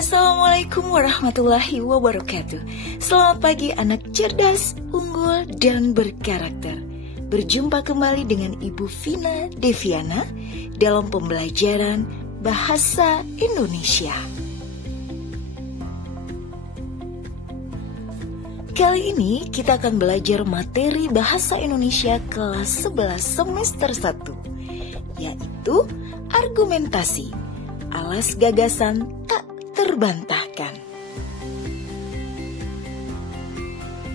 Assalamualaikum warahmatullahi wabarakatuh. Selamat pagi anak cerdas, unggul, dan berkarakter. Berjumpa kembali dengan Ibu Vina Deviana dalam pembelajaran Bahasa Indonesia. Kali ini kita akan belajar materi Bahasa Indonesia kelas 11 semester 1, yaitu argumentasi, alas gagasan tak terbantahkan.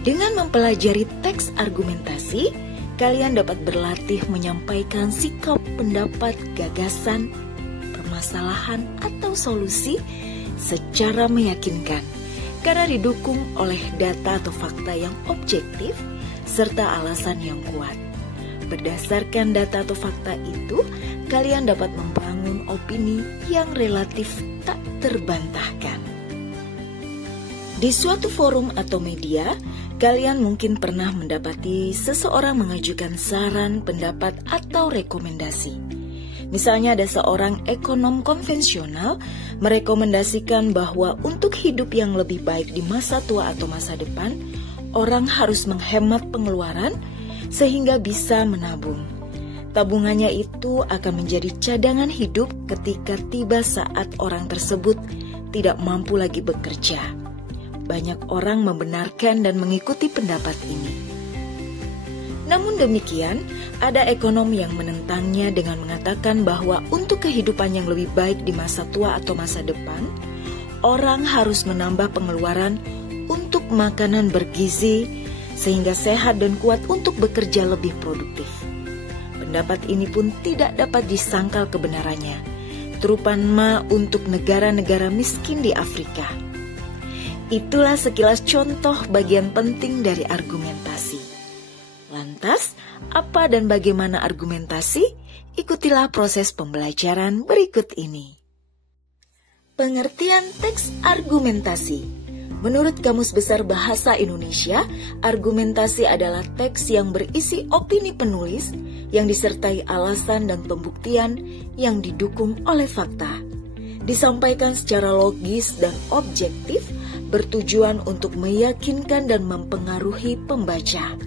Dengan mempelajari teks argumentasi, kalian dapat berlatih menyampaikan sikap, pendapat, gagasan, permasalahan, atau solusi secara meyakinkan karena didukung oleh data atau fakta yang objektif serta alasan yang kuat. Berdasarkan data atau fakta itu, kalian dapat membangun opini yang relatif tak terbantahkan. Di suatu forum atau media, kalian mungkin pernah mendapati seseorang mengajukan saran, pendapat, atau rekomendasi. Misalnya ada seorang ekonom konvensional merekomendasikan bahwa untuk hidup yang lebih baik di masa tua atau masa depan, orang harus menghemat pengeluaran sehingga bisa menabung. Tabungannya itu akan menjadi cadangan hidup ketika tiba saat orang tersebut tidak mampu lagi bekerja. Banyak orang membenarkan dan mengikuti pendapat ini. Namun demikian, ada ekonom yang menentangnya dengan mengatakan bahwa untuk kehidupan yang lebih baik di masa tua atau masa depan, orang harus menambah pengeluaran untuk makanan bergizi sehingga sehat dan kuat untuk bekerja lebih produktif. Pendapat ini pun tidak dapat disangkal kebenarannya, terutama untuk negara-negara miskin di Afrika. Itulah sekilas contoh bagian penting dari argumentasi. Lantas, apa dan bagaimana argumentasi? Ikutilah proses pembelajaran berikut ini. Pengertian teks argumentasi. Menurut Kamus Besar Bahasa Indonesia, argumentasi adalah teks yang berisi opini penulis yang disertai alasan dan pembuktian yang didukung oleh fakta. Disampaikan secara logis dan objektif, bertujuan untuk meyakinkan dan mempengaruhi pembaca.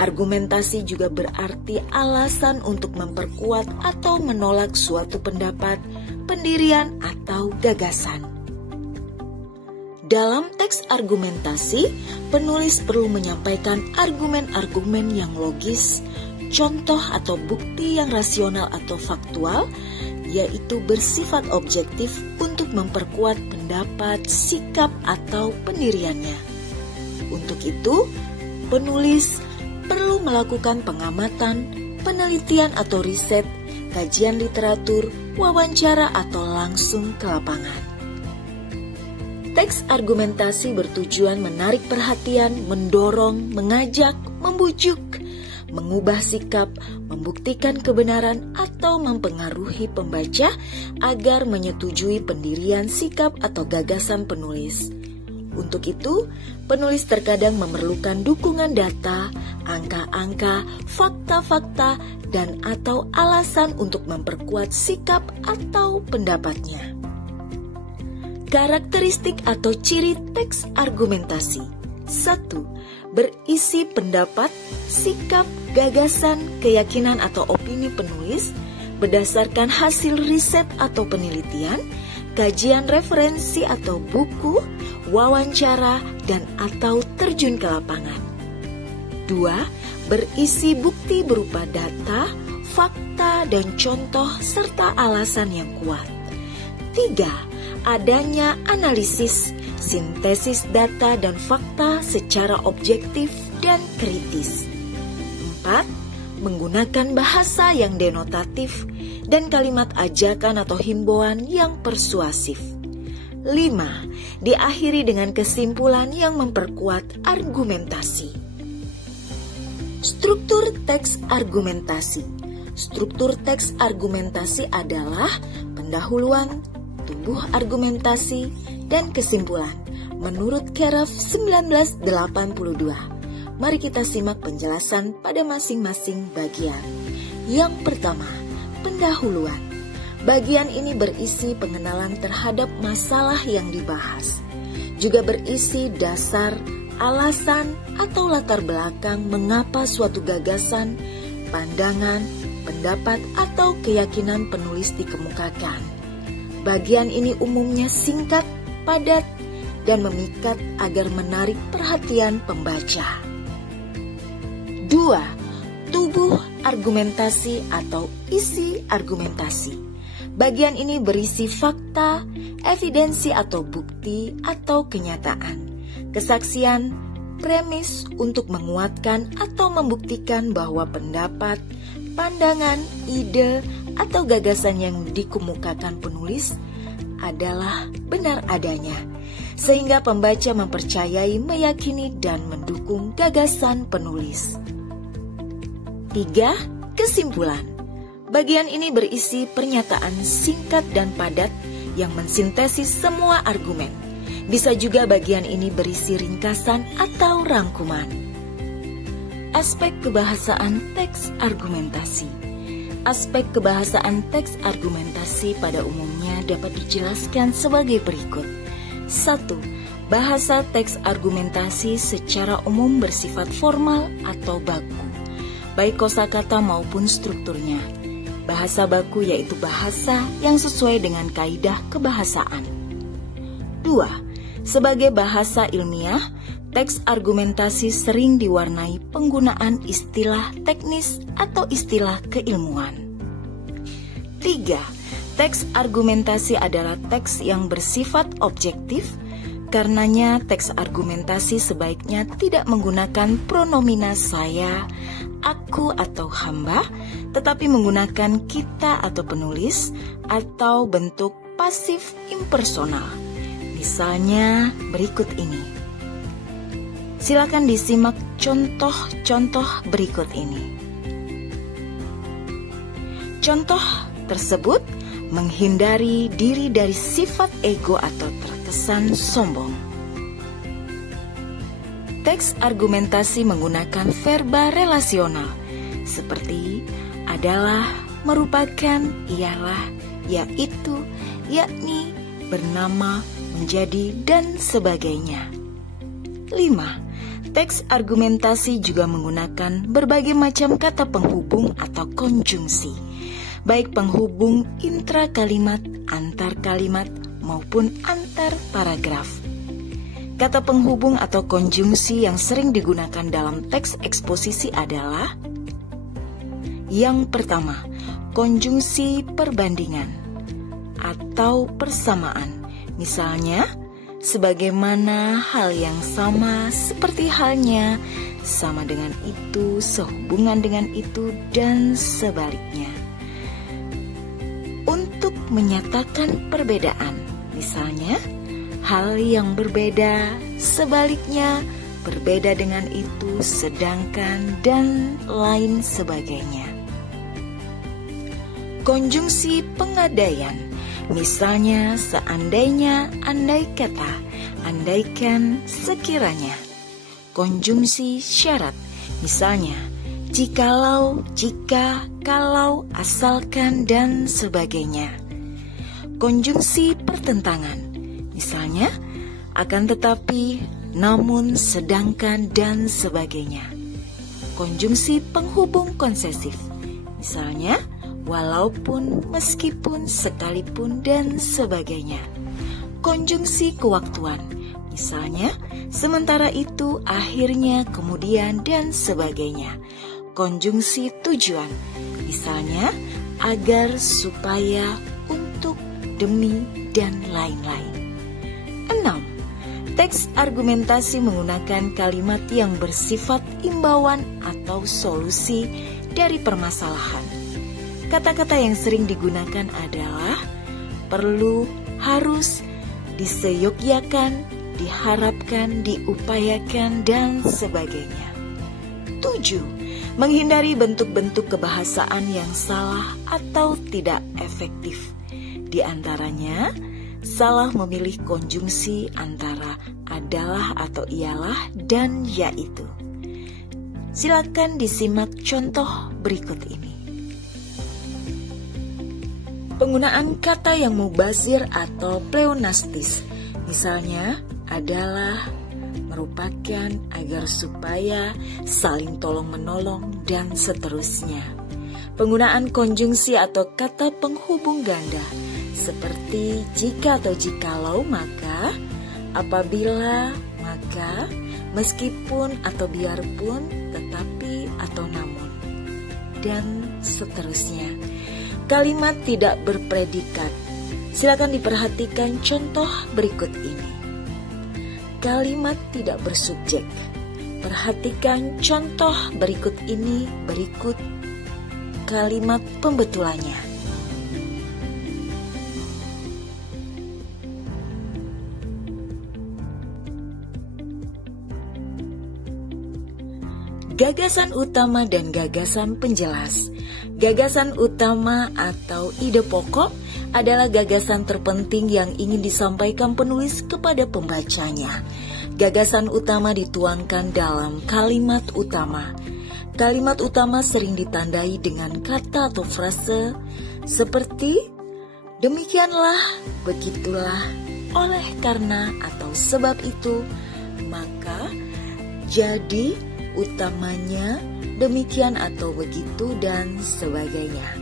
Argumentasi juga berarti alasan untuk memperkuat atau menolak suatu pendapat, pendirian, atau gagasan. Dalam teks argumentasi, penulis perlu menyampaikan argumen-argumen yang logis, contoh atau bukti yang rasional atau faktual, yaitu bersifat objektif untuk memperkuat pendapat, sikap, atau pendiriannya. Untuk itu, penulis perlu melakukan pengamatan, penelitian atau riset, kajian literatur, wawancara, atau langsung ke lapangan. Teks argumentasi bertujuan menarik perhatian, mendorong, mengajak, membujuk, mengubah sikap, membuktikan kebenaran, atau mempengaruhi pembaca agar menyetujui pendirian, sikap, atau gagasan penulis. Untuk itu, penulis terkadang memerlukan dukungan data, angka-angka, fakta-fakta, dan atau alasan untuk memperkuat sikap atau pendapatnya. Karakteristik atau ciri teks argumentasi. 1. Berisi pendapat, sikap, gagasan, keyakinan atau opini penulis berdasarkan hasil riset atau penelitian, kajian referensi atau buku, wawancara, dan atau terjun ke lapangan. 2. Berisi bukti berupa data, fakta, dan contoh serta alasan yang kuat. 3. Adanya analisis, sintesis data dan fakta secara objektif dan kritis. 4. Menggunakan bahasa yang denotatif dan kalimat ajakan atau himbauan yang persuasif. 5. Diakhiri dengan kesimpulan yang memperkuat argumentasi. Struktur teks argumentasi. Struktur teks argumentasi adalah pendahuluan, tumbuh argumentasi, dan kesimpulan menurut Keraf 1982. Mari kita simak penjelasan pada masing-masing bagian. Yang pertama, pendahuluan. Bagian ini berisi pengenalan terhadap masalah yang dibahas. Juga berisi dasar, alasan, atau latar belakang mengapa suatu gagasan, pandangan, pendapat, atau keyakinan penulis dikemukakan. Bagian ini umumnya singkat, padat, dan memikat agar menarik perhatian pembaca. 2. Tubuh argumentasi atau isi argumentasi. Bagian ini berisi fakta, evidensi atau bukti atau kenyataan, kesaksian, premis untuk menguatkan atau membuktikan bahwa pendapat, pandangan, ide, atau gagasan yang dikemukakan penulis adalah benar adanya, sehingga pembaca mempercayai, meyakini, dan mendukung gagasan penulis. 3. Kesimpulan. Bagian ini berisi pernyataan singkat dan padat yang mensintesis semua argumen. Bisa juga bagian ini berisi ringkasan atau rangkuman. Aspek kebahasaan teks argumentasi. Aspek kebahasaan teks argumentasi pada umumnya dapat dijelaskan sebagai berikut. 1. Bahasa teks argumentasi secara umum bersifat formal atau baku, baik kosakata maupun strukturnya. Bahasa baku yaitu bahasa yang sesuai dengan kaidah kebahasaan. 2. Sebagai bahasa ilmiah, teks argumentasi sering diwarnai penggunaan istilah teknis atau istilah keilmuan. 3. Teks argumentasi adalah teks yang bersifat objektif. Karenanya teks argumentasi sebaiknya tidak menggunakan pronomina saya, aku atau hamba, tetapi menggunakan kita atau penulis, atau bentuk pasif impersonal. Misalnya berikut ini. Silakan disimak contoh-contoh berikut ini. Contoh tersebut menghindari diri dari sifat ego atau terkesan sombong. Teks argumentasi menggunakan verba relasional seperti adalah, merupakan, ialah, yaitu, yakni, bernama, menjadi, dan sebagainya. 5. Teks argumentasi juga menggunakan berbagai macam kata penghubung atau konjungsi, baik penghubung intra kalimat, antar kalimat, maupun antar paragraf. Kata penghubung atau konjungsi yang sering digunakan dalam teks eksposisi adalah: yang pertama, konjungsi perbandingan atau persamaan. Misalnya, sebagaimana, hal yang sama, seperti halnya, sama dengan itu, sehubungan dengan itu, dan sebaliknya. Untuk menyatakan perbedaan, misalnya, hal yang berbeda, sebaliknya, berbeda dengan itu, sedangkan, dan lain sebagainya. Konjungsi pengadaian, misalnya seandainya, andai kata, andaikan, sekiranya. Konjungsi syarat, misalnya jikalau, jika, kalau, asalkan, dan sebagainya. Konjungsi pertentangan, misalnya akan tetapi, namun, sedangkan, dan sebagainya. Konjungsi penghubung konsesif, misalnya walaupun, meskipun, sekalipun, dan sebagainya. Konjungsi kewaktuan, misalnya sementara itu, akhirnya, kemudian, dan sebagainya. Konjungsi tujuan, misalnya agar, supaya, untuk, demi, dan lain-lain. 6. Teks argumentasi menggunakan kalimat yang bersifat imbauan atau solusi dari permasalahan. Kata-kata yang sering digunakan adalah perlu, harus, diseyogyakan, diharapkan, diupayakan, dan sebagainya. 7. Menghindari bentuk-bentuk kebahasaan yang salah atau tidak efektif. Di antaranya, salah memilih konjungsi antara adalah atau ialah dan yaitu. Silakan disimak contoh berikut ini. Penggunaan kata yang mubazir atau pleonastis, misalnya adalah, merupakan, agar, supaya, saling tolong-menolong, dan seterusnya. Penggunaan konjungsi atau kata penghubung ganda, seperti jika atau jikalau, maka, apabila, maka, meskipun atau biarpun, tetapi atau namun, dan seterusnya. Kalimat tidak berpredikat. Silakan diperhatikan contoh berikut ini. Kalimat tidak bersubjek. Perhatikan contoh berikut ini, berikut kalimat pembetulannya. Gagasan utama dan gagasan penjelas. Gagasan utama atau ide pokok adalah gagasan terpenting yang ingin disampaikan penulis kepada pembacanya. Gagasan utama dituangkan dalam kalimat utama. Kalimat utama sering ditandai dengan kata atau frase seperti demikianlah, begitulah, oleh karena atau sebab itu, maka, jadi, utamanya, demikian atau begitu, dan sebagainya.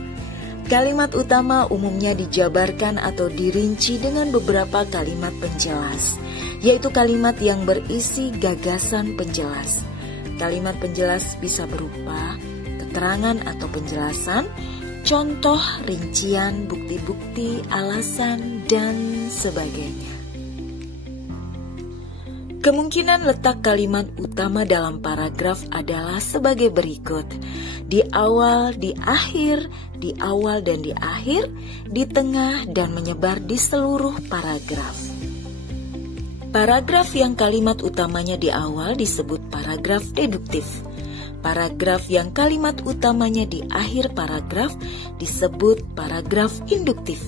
Kalimat utama umumnya dijabarkan atau dirinci dengan beberapa kalimat penjelas, yaitu kalimat yang berisi gagasan penjelas. Kalimat penjelas bisa berupa keterangan atau penjelasan, contoh, rincian, bukti-bukti, alasan, dan sebagainya. Kemungkinan letak kalimat utama dalam paragraf adalah sebagai berikut: di awal, di akhir, di awal dan di akhir, di tengah, dan menyebar di seluruh paragraf. Paragraf yang kalimat utamanya di awal disebut paragraf deduktif. Paragraf yang kalimat utamanya di akhir paragraf disebut paragraf induktif.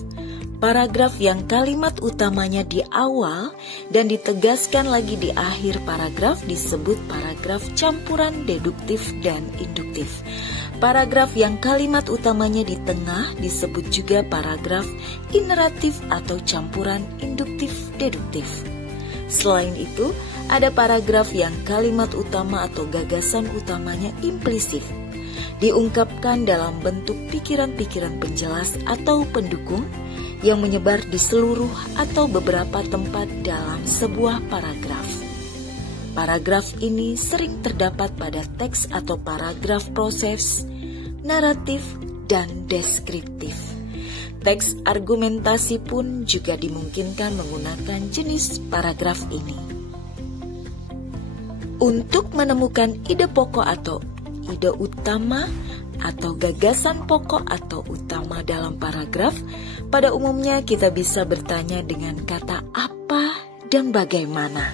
Paragraf yang kalimat utamanya di awal dan ditegaskan lagi di akhir paragraf disebut paragraf campuran deduktif dan induktif. Paragraf yang kalimat utamanya di tengah disebut juga paragraf ineratif atau campuran induktif deduktif. Selain itu, ada paragraf yang kalimat utama atau gagasan utamanya implisif, diungkapkan dalam bentuk pikiran-pikiran penjelas atau pendukung yang menyebar di seluruh atau beberapa tempat dalam sebuah paragraf. Paragraf ini sering terdapat pada teks atau paragraf proses, naratif, dan deskriptif. Teks argumentasi pun juga dimungkinkan menggunakan jenis paragraf ini. Untuk menemukan ide pokok atau ide utama atau gagasan pokok atau utama dalam paragraf, pada umumnya kita bisa bertanya dengan kata apa dan bagaimana.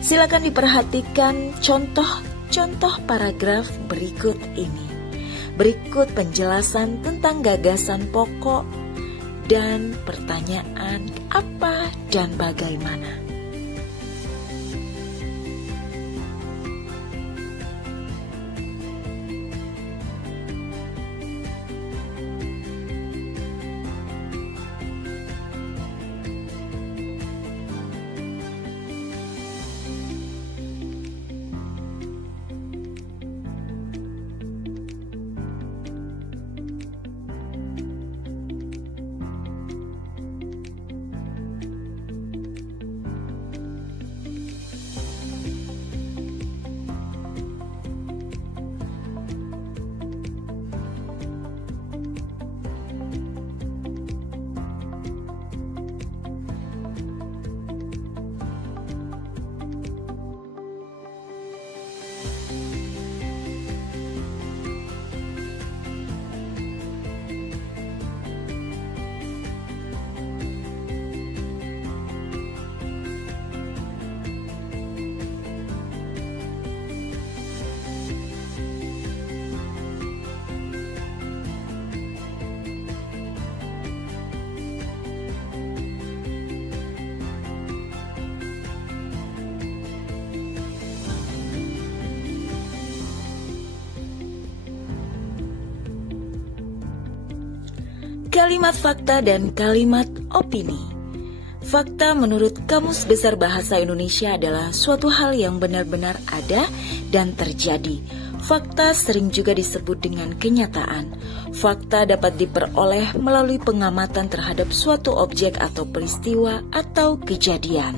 Silakan diperhatikan contoh-contoh paragraf berikut ini. Berikut penjelasan tentang gagasan pokok dan pertanyaan apa dan bagaimana. Kalimat fakta dan kalimat opini. Fakta menurut Kamus Besar Bahasa Indonesia adalah suatu hal yang benar-benar ada dan terjadi. Fakta sering juga disebut dengan kenyataan. Fakta dapat diperoleh melalui pengamatan terhadap suatu objek atau peristiwa atau kejadian.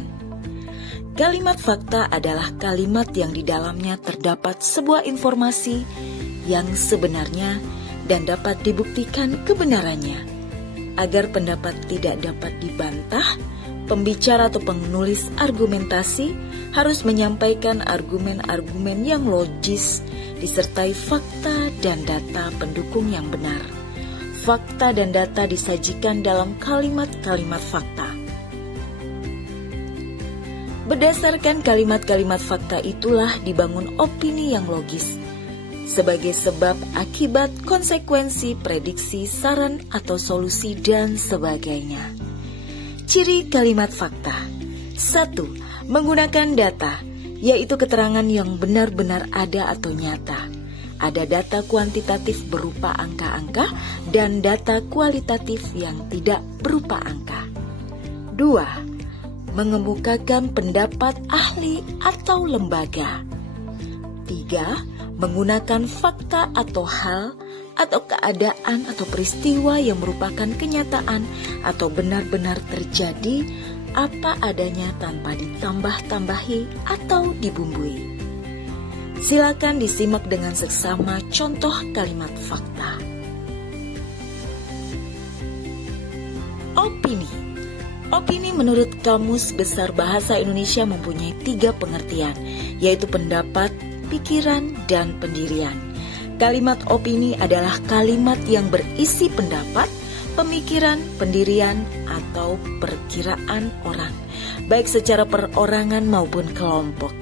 Kalimat fakta adalah kalimat yang di dalamnya terdapat sebuah informasi yang sebenarnya dan dapat dibuktikan kebenarannya. Agar pendapat tidak dapat dibantah, pembicara atau penulis argumentasi harus menyampaikan argumen-argumen yang logis disertai fakta dan data pendukung yang benar. Fakta dan data disajikan dalam kalimat-kalimat fakta. Berdasarkan kalimat-kalimat fakta itulah dibangun opini yang logis sebagai sebab, akibat, konsekuensi, prediksi, saran atau solusi dan sebagainya. Ciri kalimat fakta. 1. Menggunakan data, yaitu keterangan yang benar-benar ada atau nyata. Ada data kuantitatif berupa angka-angka dan data kualitatif yang tidak berupa angka. 2. Mengemukakan pendapat ahli atau lembaga. 3. Menggunakan fakta atau hal atau keadaan atau peristiwa yang merupakan kenyataan atau benar-benar terjadi apa adanya tanpa ditambah-tambahi atau dibumbui. Silakan disimak dengan seksama contoh kalimat fakta. Opini. Opini menurut Kamus Besar Bahasa Indonesia mempunyai 3 pengertian, yaitu pendapat, pikiran, dan pendirian. Kalimat opini adalah kalimat yang berisi pendapat, pemikiran, pendirian, atau perkiraan orang, baik secara perorangan maupun kelompok.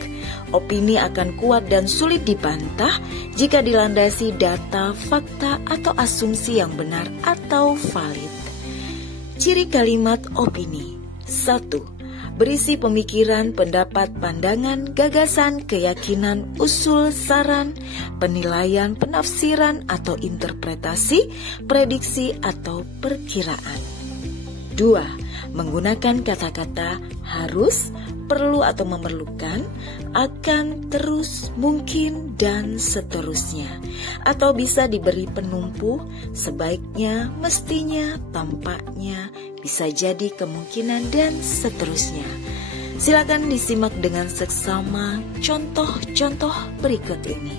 Opini akan kuat dan sulit dibantah jika dilandasi data, fakta, atau asumsi yang benar atau valid. Ciri kalimat opini. 1. Berisi pemikiran, pendapat, pandangan, gagasan, keyakinan, usul, saran, penilaian, penafsiran atau interpretasi, prediksi atau perkiraan. 2. Menggunakan kata-kata harus, perlu atau memerlukan, akan, terus, mungkin, dan seterusnya. Atau bisa diberi penumpu, sebaiknya, mestinya, tampaknya, bisa jadi kemungkinan, dan seterusnya. Silakan disimak dengan seksama contoh-contoh berikut ini.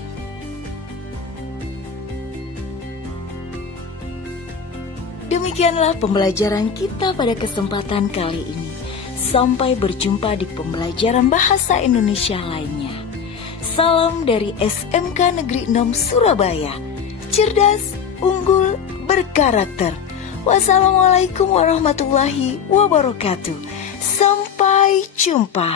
Demikianlah pembelajaran kita pada kesempatan kali ini. Sampai berjumpa di pembelajaran bahasa Indonesia lainnya. Salam dari SMK Negeri 6 Surabaya. Cerdas, unggul, berkarakter. Wassalamualaikum warahmatullahi wabarakatuh. Sampai jumpa.